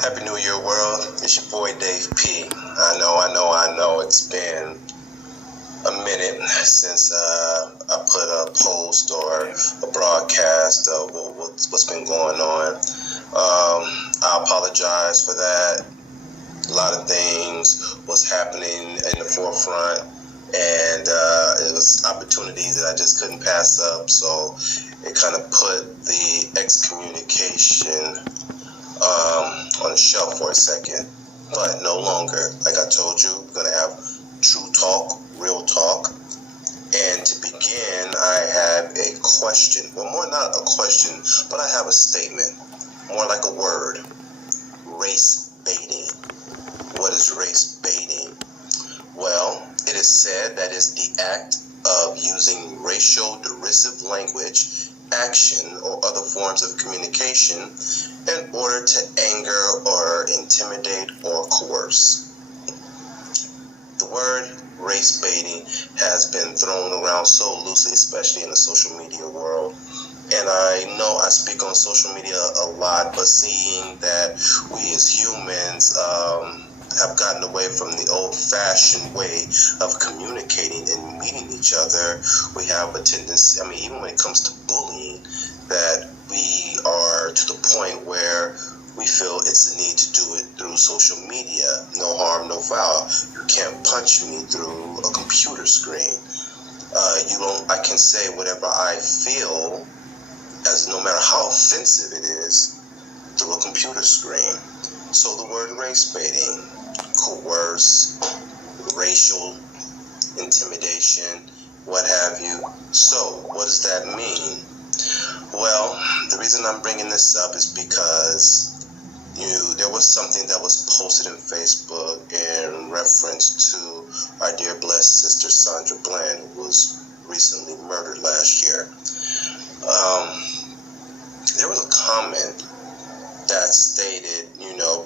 Happy New Year, world. It's your boy Dave P. I know. It's been a minute since I put a post or a broadcast of what's been going on. I apologize for that. A lot of things was happening in the forefront, and it was opportunities that I just couldn't pass up. So it kind of put the excommunication on the shelf for a second, but no longer. Like I told you, we're going to have true talk, real talk. And to begin, I have a question. Well, more not a question, but I have a statement. More like a word. Race baiting. What is race baiting? Well, it is said that it's the act of using racial derisive language, action, or other forms of communication in order to anger or intimidate or coerce. The word race baiting has been thrown around so loosely, especially in the social media world. And I know I speak on social media a lot, but seeing that we as humans have gotten away from the old-fashioned way of communicating and meeting each other, we have a tendency, even when it comes to bullying, that we are to the point where we feel it's the need to do it through social media. No harm, no foul. You can't punch me through a computer screen. I can say whatever I feel, as no matter how offensive it is, through a computer screen. So the word race baiting, coerce, racial intimidation, what have you. So what does that mean? Well, the reason I'm bringing this up is because there was something that was posted in Facebook in reference to our dear blessed sister Sandra Bland, who was recently murdered last year. There was a comment that stated,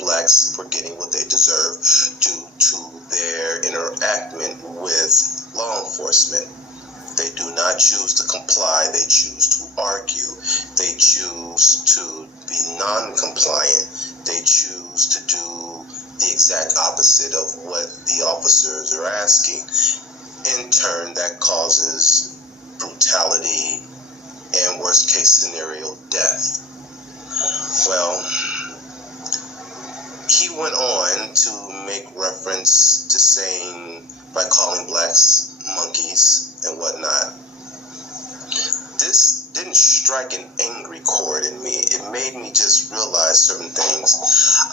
blacks were getting what they deserve due to their interactment with law enforcement. They do not choose to comply. They choose to argue. They choose to be non-compliant. They choose to do the exact opposite of what the officers are asking. In turn, that causes brutality and worst case scenario, death. Well, he went on to make reference to saying, by calling blacks monkeys and whatnot. This didn't strike an angry chord in me. It made me just realize certain things.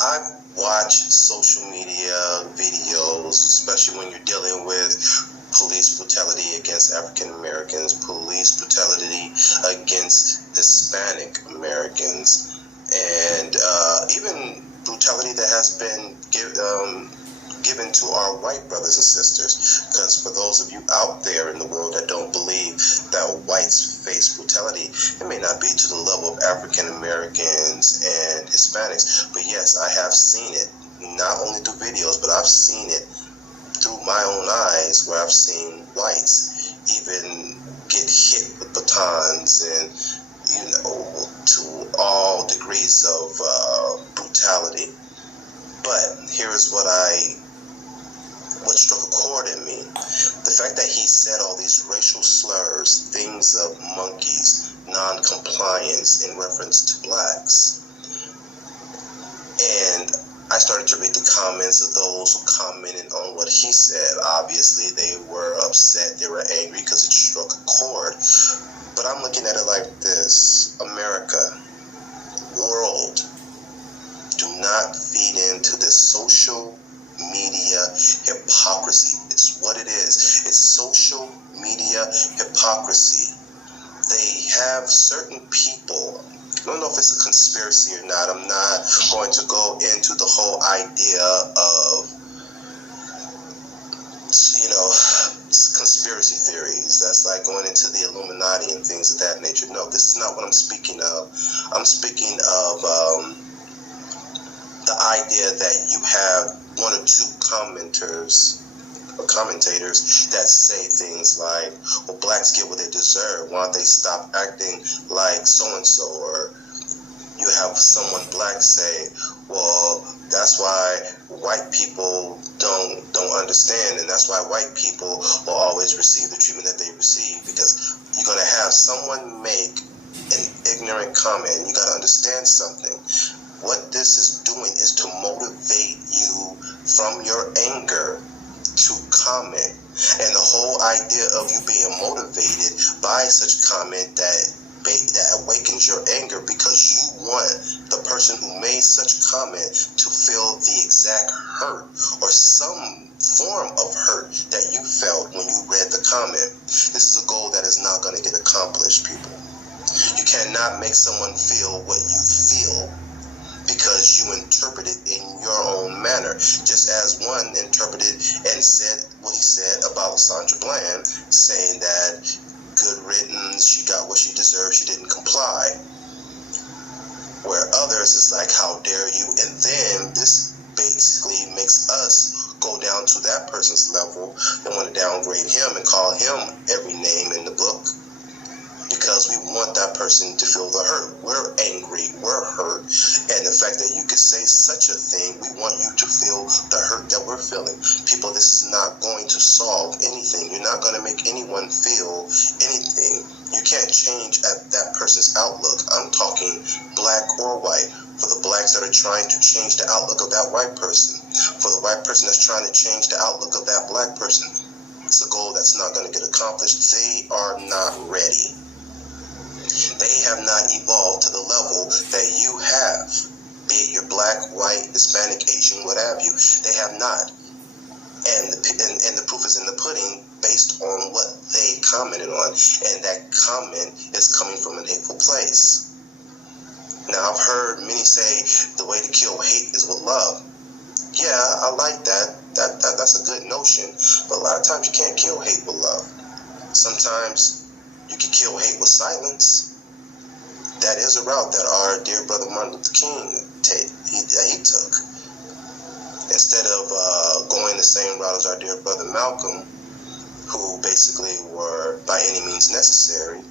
I've watched social media videos, especially when you're dealing with police brutality against African Americans, police brutality against Hispanic Americans, and even brutality that has been given to our white brothers and sisters. Because for those of you out there in the world that don't believe that whites face brutality, it may not be to the level of African Americans and Hispanics, but yes, I have seen it, not only through videos, but I've seen it through my own eyes, where I've seen whites even get hit with batons and, to all degrees of brutality. But here is what struck a chord in me. The fact that he said all these racial slurs, things of monkeys, non-compliance in reference to blacks. And I started to read the comments of those who commented on what he said. Obviously, they were upset, they were angry because it struck a chord. But I'm looking at it like this: America, world, do not feed into this social media hypocrisy. It's what it is. It's social media hypocrisy. They have certain people. I don't know if it's a conspiracy or not. I'm not going to go into the whole idea of, conspiracy theories. That's like going into the Illuminati and things of that nature. No, this is not what I'm speaking of. I'm speaking of the idea that you have one or two commentators that say things like, well, blacks get what they deserve. Why don't they stop acting like so-and-so? Or you have someone black say, well, that's why white people don't understand, and that's why white people will always receive the treatment that they receive, because you're going to have someone make an ignorant comment, and you got to understand something. What this is doing is to motivate you from your anger to comment. And the whole idea of you being motivated by such comment that awakens your anger, because you want the person who made such comment to feel the exact hurt or some form of hurt that you felt when you read the comment. This is a goal that is not going to get accomplished, people. You cannot make someone feel what you feel because you interpret it in your own manner. Just as one interpreted and said what he said about Sandra Bland, saying that good riddance, she got what she deserved, she didn't comply. Where others is like, how dare you? And then this basically makes us go down to that person's level and want to downgrade him and call him every name in the book, because we want that person to feel the hurt. We're angry, we're hurt, and the fact that you could say such a thing, we want you to feel the hurt that we're feeling. People, this is not going to solve anything. You're not going to make anyone feel anything. You can't change that person's outlook. I'm talking black or white. For the blacks that are trying to change the outlook of that white person, for the white person that's trying to change the outlook of that black person, it's a goal that's not going to get accomplished. They are not ready. They have not evolved to the level that you have, be it you're black, white, Hispanic, Asian, what have you. They have not. And the proof is in the pudding based on what they commented on. And that comment is coming from an hateful place. Now, I've heard many say the way to kill hate is with love. Yeah, I like that. That's a good notion. But a lot of times you can't kill hate with love. Sometimes you can kill hate with silence. That is a route that our dear brother Martin Luther King he took. Instead of going the same route as our dear brother Malcolm, who basically were by any means necessary,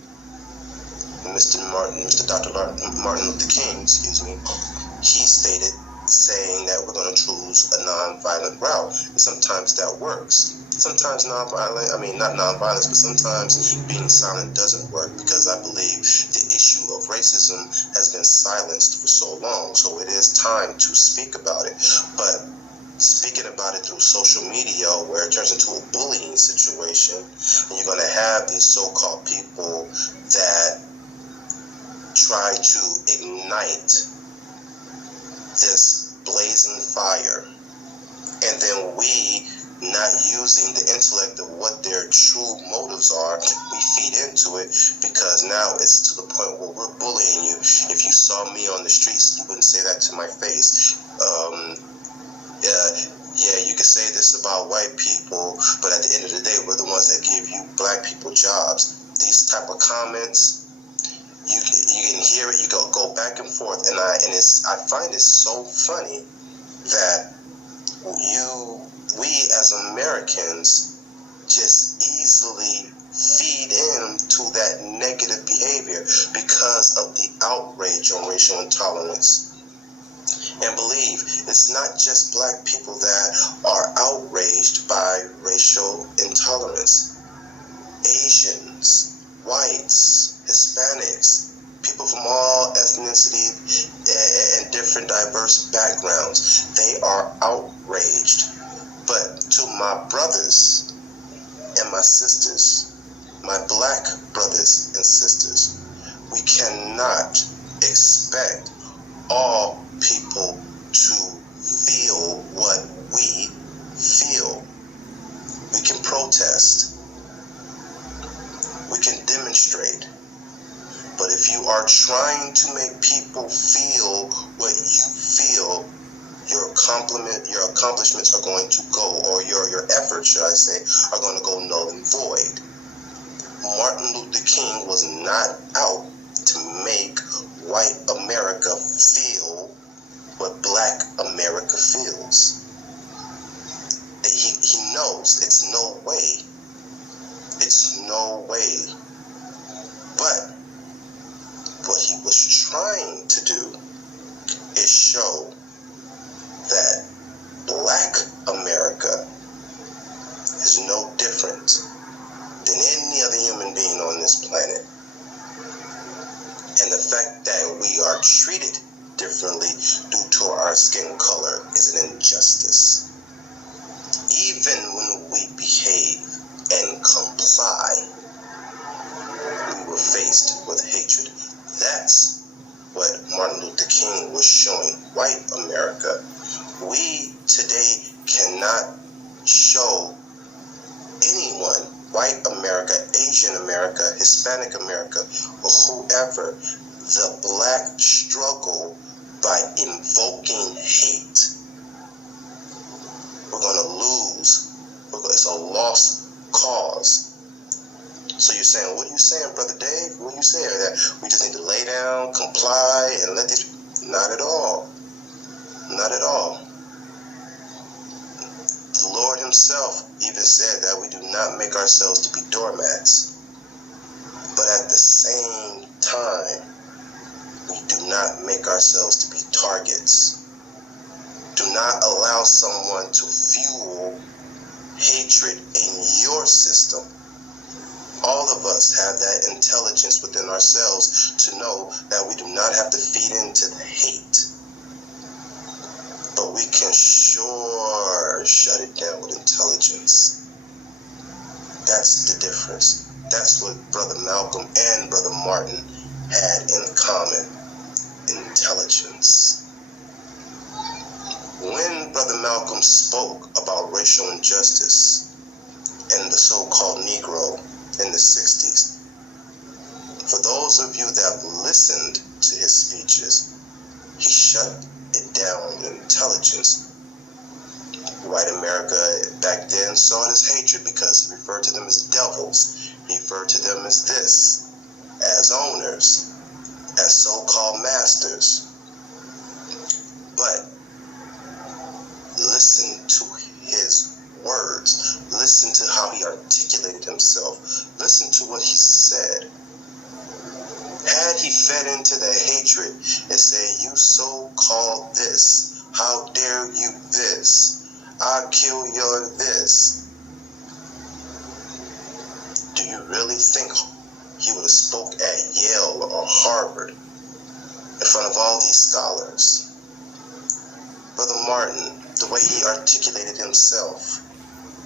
Dr. Martin Luther King, he stated saying that we're going to choose a non-violent route. And sometimes that works. Sometimes not non-violence, but sometimes being silent doesn't work, because I believe the issue of racism has been silenced for so long. So it is time to speak about it. But speaking about it through social media, where it turns into a bullying situation, and you're going to have these so-called people that try to ignite this blazing fire, and then we, not using the intellect of what their true motives are, we feed into it, because now it's to the point where we're bullying you. If you saw me on the streets, you wouldn't say that to my face. You could say this about white people, but at the end of the day, we're the ones that give you black people jobs. These type of comments, you can hear it, you go back and forth, and I find it so funny that we as Americans just easily feed into that negative behavior because of the outrage on racial intolerance. And believe, it's not just black people that are outraged by racial intolerance. Asians, whites, Hispanics, people from all ethnicity and different diverse backgrounds, they are outraged. But to my brothers and my sisters, my black brothers and sisters, we cannot expect all people to feel what we feel. We can protest, we can demonstrate, but if you are trying to make people feel what you feel, your accomplishments are going to go, or your efforts, should I say, are going to go null and void. Martin Luther King was not out to make white America feel what black America feels. He knows it's no way. It's no way. But what he was trying to do is show that Black America is no different than any other human being on this planet. And the fact that we are treated differently due to our skin color is an injustice. Even when we behave and comply, we were faced with hatred. That's what Martin Luther King was showing white America. We today cannot show anyone, white America, Asian America, Hispanic America, or whoever, the black struggle by invoking hate. We're going to lose. It's a lost cause. So you're saying, what are you saying, Brother Dave? What are you saying? That we just need to lay down, comply, and let these... Not at all. Not at all. The Lord himself even said that we do not make ourselves to be doormats. But at the same time, we do not make ourselves to be targets. Do not allow someone to fuel hatred in your system. All of us have that intelligence within ourselves to know that we do not have to feed into the hate. But we can sure shut it down with intelligence. That's the difference. That's what Brother Malcolm and Brother Martin had in common. Intelligence. When Brother Malcolm spoke about racial injustice and the so-called Negro in the 60s, for those of you that have listened to his speeches, he shut it down with intelligence. White America back then saw it as hatred because he referred to them as devils. He referred to them as this, as owners, as so-called masters. But listen to his words. Listen to how he articulated himself. Listen to what he said. Had he fed into the hatred and say, you so-called this, how dare you this, I'll kill your this, do you really think he would have spoke at Yale or Harvard in front of all these scholars? Brother Martin, the way he articulated himself,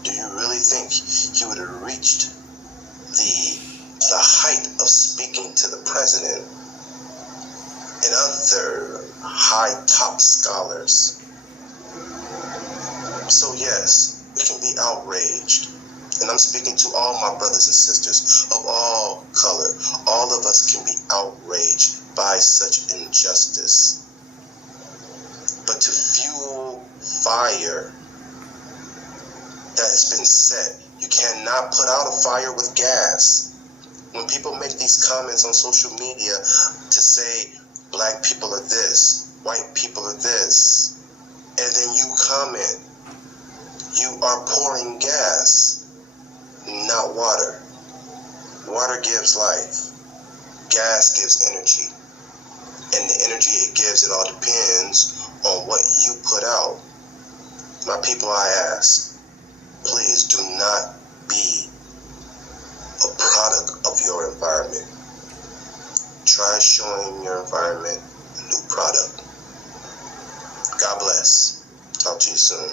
do you really think he would have reached the height of speaking to the president and other high top scholars? So yes, we can be outraged. And I'm speaking to all my brothers and sisters of all color. All of us can be outraged by such injustice. But to fuel fire that has been set, you cannot put out a fire with gas. When people make these comments on social media to say black people are this, white people are this, and then you comment, you are pouring gas, not water. Water gives life. Gas gives energy. And the energy it gives, it all depends on what you put out. My people, I ask, please do not be a product of your environment. Try showing your environment a new product. God bless. Talk to you soon.